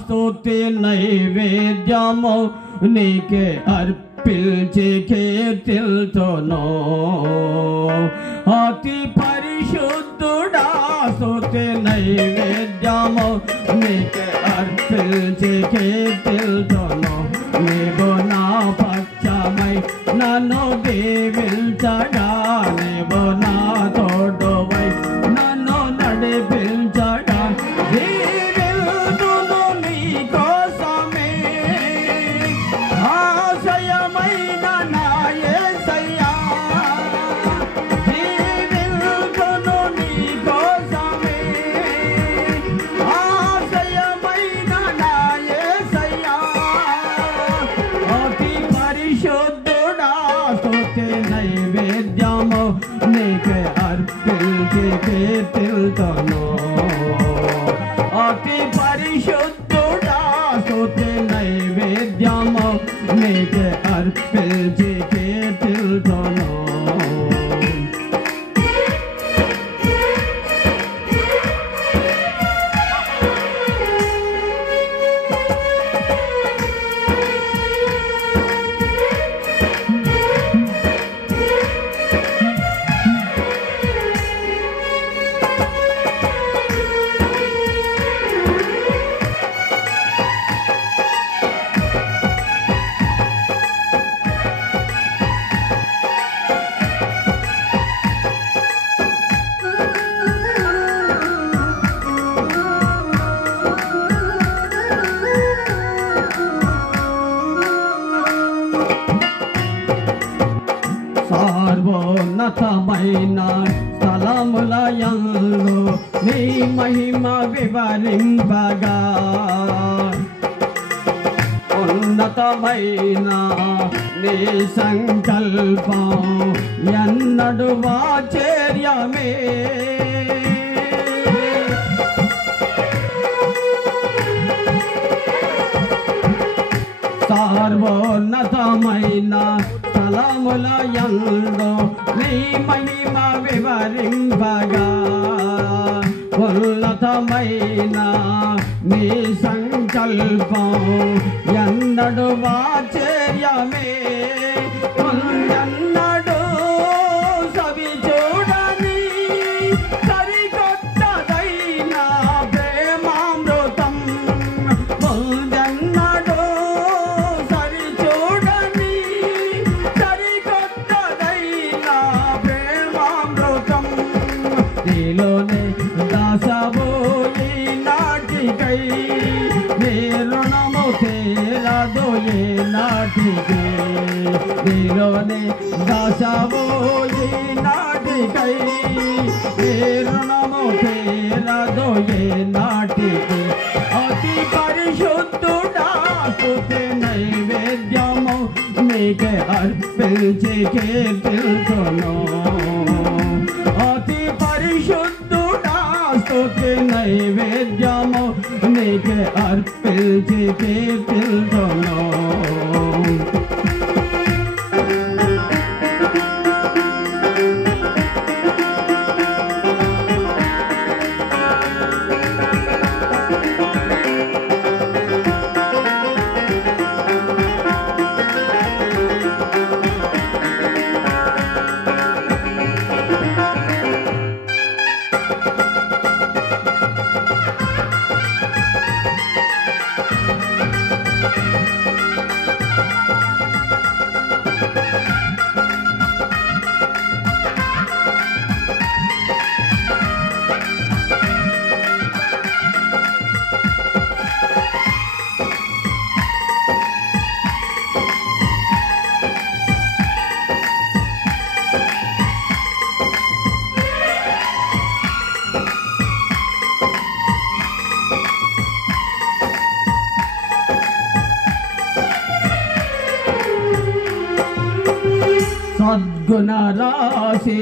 స్తుతి నైవేద్యము నీకే అర్పించి కీర్తిల్తును అతి పరిశుద్ధుడా స్తుతి నైవేద్యము నీకే అర్పించి కీర్తిల్తును నీవు నా పక్షమై నన్ను దీవించగా నీవు నా తోడువై నన్ను నడిపించగా దీవిల్తును నీ కోసమే ఆశయమైన నా యేసయ్యా దీవిల్తును నీ కోసమే ఆశయమైన నా యేసయ్యా అతి పరిశుద్ధుడా స్తుతి నైవేద్యము నీకే అర్పించి కీర్తిల్తును అతి పరిశుద్ధుడా స్తుతి నైవేద్యము నీకే అర్పించి కీర్తిల్తును సార్వోన్నతమైన స్థలములయందు నీ మహిమ వివరింపగా ఉన్నతమైన నీ సంకల్పం ఎన్నడు ఆశ్చర్యమే సార్వోన్నతమైన స్థలములయందు నీ మహిమ వివరింపగా ఉన్నతమైన నీ సంకల్పం ఎన్నడు ఆశ్చర్యమే ఎన్నడు సవి చూడని సరికొత్తదైన ప్రేమామృతం ఎన్నడు సరి చూడని సరికొత్తదైన ప్రేమామృతం నీలోనే దాసవు ఈ నాటికై నీ రుణము తీరదు ఏ నాటికి నీలోనే దాసవు ఈ నాటికై నీ రుణము తీరదు ఏ నాటికి అతి పరిశుద్ధుడా స్తుతి నైవేద్యము నీకే అర్పించి కీర్తిల్తును అతి పరిశుద్ధుడా స్తుతి నైవేద్యము నీకే అర్పించి కీర్తిల్తును సద్గుణ రాశి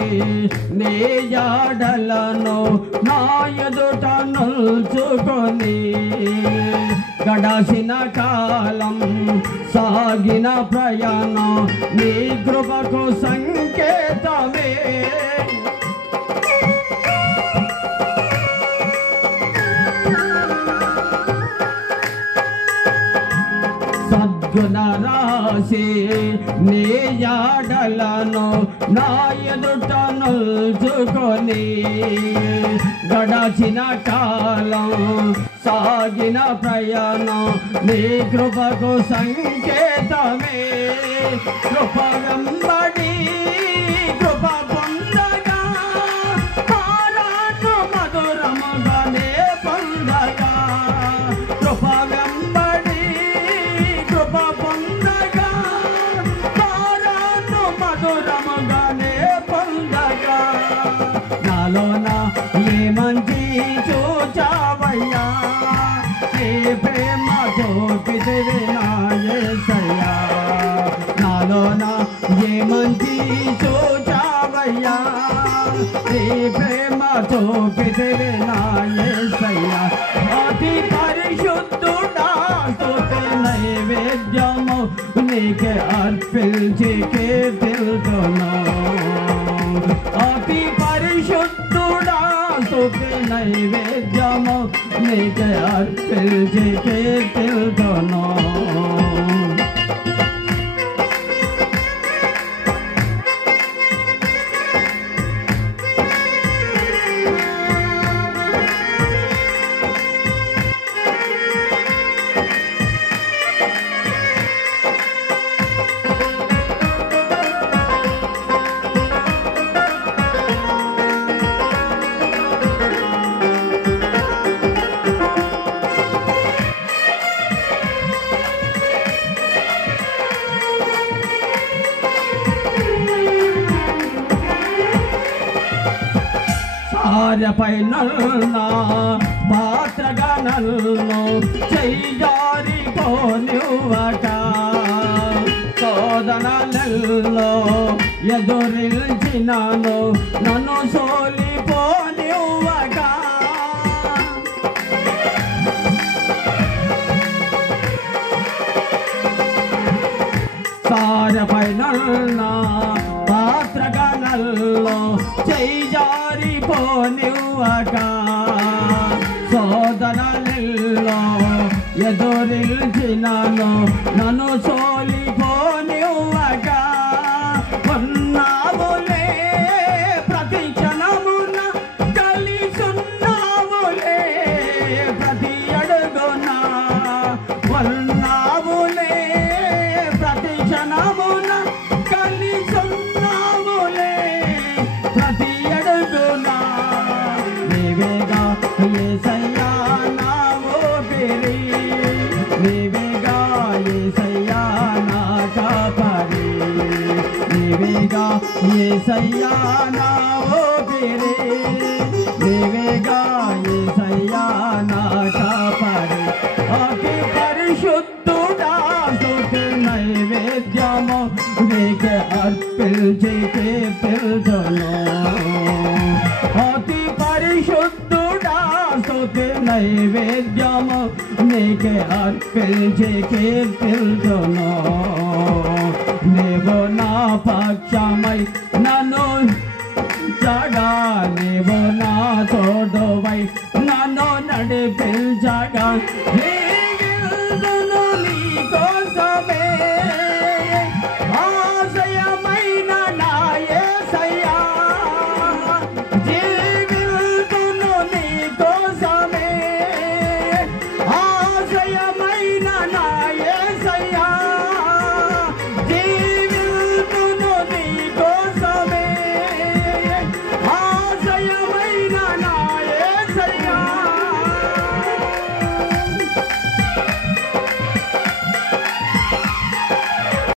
నీ జాడలను నా ఎదుట నిల్చుకొని గడసిన కాలం సాగిన ప్రయాణం నీ కృపకు సంకేతమే గుణరాశి నీ జాడలను నా ఎదుట నిల్చుకొని గడచిన కాలం సాగిన ప్రయాణం నీ కృపకు సంకేతమే కృప వెంబడి కృప పొందగా పారాను మధురముగానే పొందగా కృప వెంబడి కృప పొందగా పారాను మధురముగానే పొందగా నాలోన ఏ మంచి చూచావయ్యా నీ ప్రేమ చూపితివి నా యేసయ్యా నాలోన ఏ మంచి చూచావయ్యా నీ ప్రేమ చూపితివి నా యేసయ్యా అతి పరిశుద్ధుడా స్తుతి నైవేద్యము నీకే అర్పించి కీర్తిల్తును అతి పరిశుద్ధుడా స్తుతి నైవేద్యము నీకే అర్పించి కీర్తిల్తును పైన పాత్రగా నన్ను చెయ్యారిపోనివ్వక శోధనలలో ఎదురిల్చినాను నన్ను సోలిపోనివ్వక సారపైన పాత్రగా నన్ను చెయ్యారిపోనివ్వక శోధనలలో ఎదురిల్చినాను నన్ను సోలిపోనివ్వక ఉన్నావులే ప్రతి క్షణమున కలిసున్నావులే ప్రతి అడుగున ఉన్నావులే ప్రతి క్షణమున కలిసున్నావులే ప్రతి అడుగున నీవేగా యేసయ్యా నా ఊపిరి నీవేగా యేసయ్యా నా కాపరి నీవేగా యేసయ్యా నా ఊపిరి నీవేగా యేసయ్యా నా కాపరి అతి పరిశుద్ధుడా స్తుతి నైవేద్యము నీకే అర్పించి కీర్తిల్తును అతి పరిశుద్ధుడా స్తుతి నైవేద్యము నీకే అర్పించి కీర్తిల్తును నీవు నా పక్షమై నన్ను జగా నీవు నా తోడువై నన్ను నడిపించగా